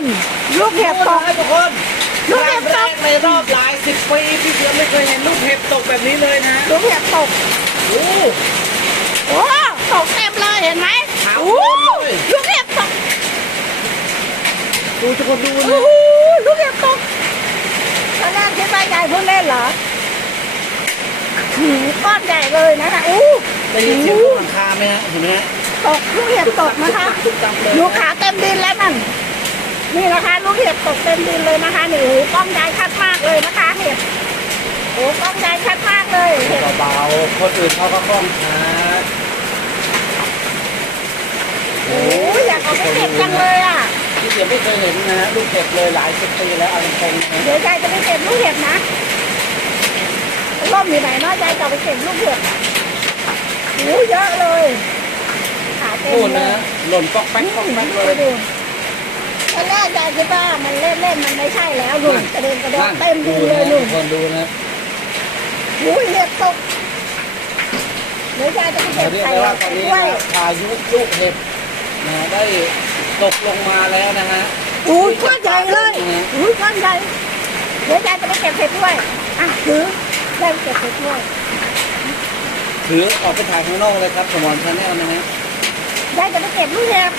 นลูกเห็บตก ทุกคน ลูกเห็บตก ครั้งแรในรอบหลายสิบปีพี่เสือไม่เคยเห็นลูกเห็บตกแบบนี้เลยนะ ลูกเห็บตก โอ้ โอ้ตกเต็มเลยเห็นไหม ขาว โอ้ เลย ลูกเห็บตก ดูทุกคนดู โอ้ นะ โหลูกเห็บตกตอนแรกคิดว่ายายเพิ่งเล่นเหรอก้อนใหญ่เลยนะคะอู้ ได้ยินเสียงหลังคาไหมฮะเห็นไหมฮะ ตกลูกเห็บตกนะคะ ตุ๊บตับเลย ลูกขาเต็มดินแล้วนั่นนี่นะคะลูกเห็บตกเต็มดินเลยนะคะนี่โอ้โหกล้องใหญ่ชัดมากเลยนะคะเห็บโอ้กล้องใหญ่ชัดมากเลยเห็บ เบาๆคนอื่นเขาก็กล้องช้า โอ้ยอยากเอาไปเก็บจังเลยอ่ะ พี่เสือไม่เคยเห็นนะฮะลูกเห็บเลยหลายสิบปีแล้วเอาตรงๆนะ เดี๋ยวยายจะไปเก็บลูกเห็บนะร่มอยู่ไหนเนาะยายจะเอาไปเก็บลูกเห็บโอ้เยอะเลยขาเต็ม พูด เล นะ ย หล่นป๊อกแป๊กป๊อกแป๊กเลย ดูตอนแรกยายคิดว่ามันเล่นๆมันไม่ใช่แล้วลุงกระเด็นกระโดดเต็มดินเลยลุง ทุกคนดูนะ โอ้ยเห็บตกเดี๋ยวยายจะไปเก็บ เรียก ใส่ ได้ว่าตอนนี้ ถ้วย นะพายุลูกเห็บนะได้ตกลงมาแล้วนะฮะ โอ้ยก้อนใหญ่เลยโอ้ยก้อนใหญ่เดี๋ยวยายจะไปเก็บใส่ถ้วยอ่ะถือยายไปเก็บใส่ถ้วย ถือออกไปถ่ายข้างนอกเลยครับสมอนชาแนลนะฮะ ยายจะไปเก็บลูกเห็บ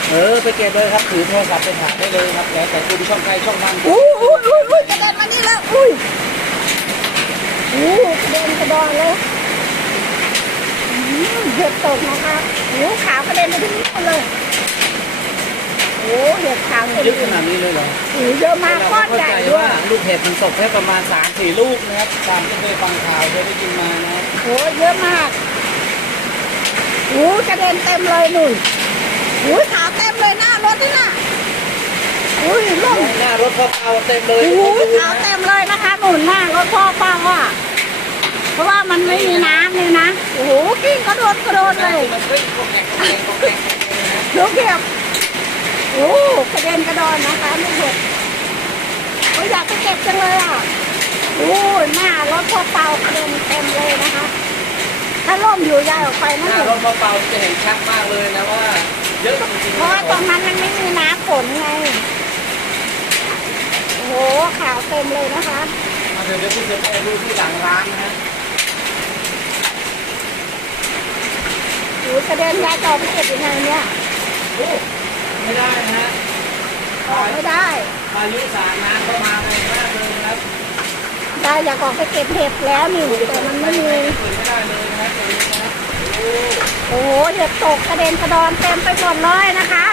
ไปเก็บเลยครับถือโทรศัพท์ไปถ่ายได้เลยครับแล้วแต่คุณช่องใครช่องมัน อู้กระเด็นมานี่แล้วอุ้ยกระเด็นกระดอนเลยเห็บตกนะคะขาวกระเด็นไปที่นี่นเลยเห็บขาวเต็ม เยอะขนาดนี้เลยเหรอ เยอะมากก้อนใหญ่ เราเข้าใจ ด้วย ว่าลูกเห็บมันตกแค่ประมาณ 3-4 ลูกนะครับตามที่เคยฟังข่าวเคยได้ยินมานะ เยอะมากกระเด็นเต็มเลยหนุ่ยขาวเต็มเลยหน้ารถนี่น่ะล่ม หน้ารถพ่อเปาเต็มเลย ขาวเต็มเลยนะคะหนุนหน้ารถพ่อป้าว่าเพราะว่ามันไม่มีน้ำเลยนะกิ้งกระโดดเลย มันเฮ้ยโคแกงโคแกงโคแกง ลูกเห็บกระเด็นกระดอนนะคะลูกเห็บอยากไปเก็บจังเลยอ่ะหน้ารถพ่อเปากระเด็นเต็มเลยนะคะถ้าล่มอยู่ยายออกไป ห นะ น้ารถพ่อเปาจะเห็นชัดมากเลยนะว่าเยอะจริงๆ เพราะว่าตรงนั้นมันไม่มีน้ำฝนไงขาวเต็มเลยนะคะ เดี๋ยวพี่จะไปดูที่หลังร้านนะฮะ กระเด็นยายจะเอาไปเก็บยังไงเนี่ย ไม่ได้นะฮะ ออกไม่ได้ พายุสาดน้ำเข้ามาแรงมากเลยนะครับ ได้อยากออกไปเก็บเห็บแล้วนี่แต่มันไม่มี เปิดไม่ได้เลยนะตรงนี้นะ เห็บตกกระเด็นกระดอนเต็มไปหมดเลยนะคะ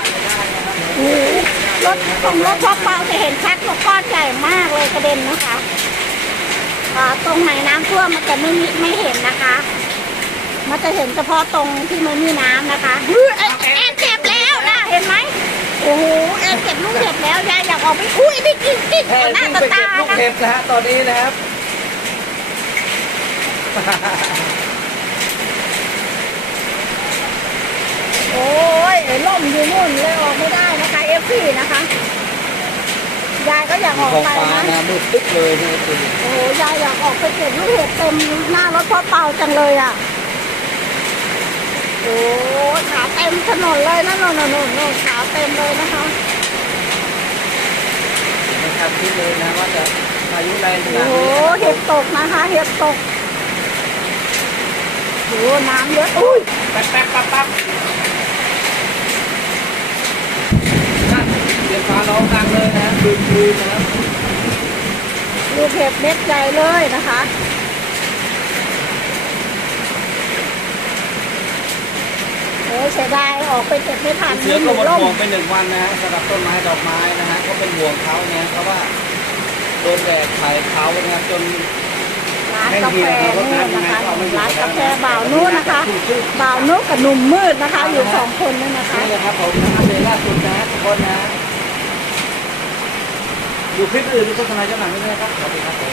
รถของรถพ่อเปาจะเห็นชัดว่าก้อนใหญ่มากเลยกระเด็นนะคะตรงไหนน้ำท่วมมันจะไม่เห็นนะคะ มันจะเห็นเฉพาะตรงที่มันมีน้ำนะคะแอนเก็บแล้วนะเห็นไหมแอนเก็บลูกเห็บแล้วยายอยากออกไปได้กิน แทน หน้า ที่ ตา ไปเก็บลูก นะ เห็บนะฮะตอนนี้นะครับ ล่มอยู่นู่นเลยออกไม่ได้นะคะF4นะคะยายก็อยากออก ท้อง ไป ฟ้า นะ นะมืดตึ๊บเลยนะคุณ ยายอยากออกไปเก็บลูกเห็บเต็มหน้ารถพ่อเปาจังเลยอ่ะขาเต็มถนนเลยนะนนขาเต็มเลยนะคะ ไม่คาดคิดเลยนะว่าจะพายุแรงขนาดนี้ เห็บตกนะคะเห็บตกน้ำเยอะแป๊บปั๊บเดี๋ยวฟ้าร้องดังเลยนะคืนนะครับ ลูกเห็บเม็ดใหญ่เลยนะคะเสียดายออกไปเก็บไม่ทัน เสือก็หมดห่วงไป1 วันนะฮะสำหรับต้นไม้ดอกไม้นะฮะก็เป็นห่วงเขาเนี่ยเพราะว่าโดนแดดไถเขานะครับจน ร้านกาแฟนู่นนะคะร้านกาแฟบ่าวนู้นนะคะบ่าวนู้นกับหนุ่มมืดนะคะอยู่2 คนนี่นะคะ นี่เลยครับผมอัปเดตล่าสุดนะทุกคนนะดูคลิปอื่นดูโฆษณาเจ้าหนังนี่นะครับสวัสดีครับผม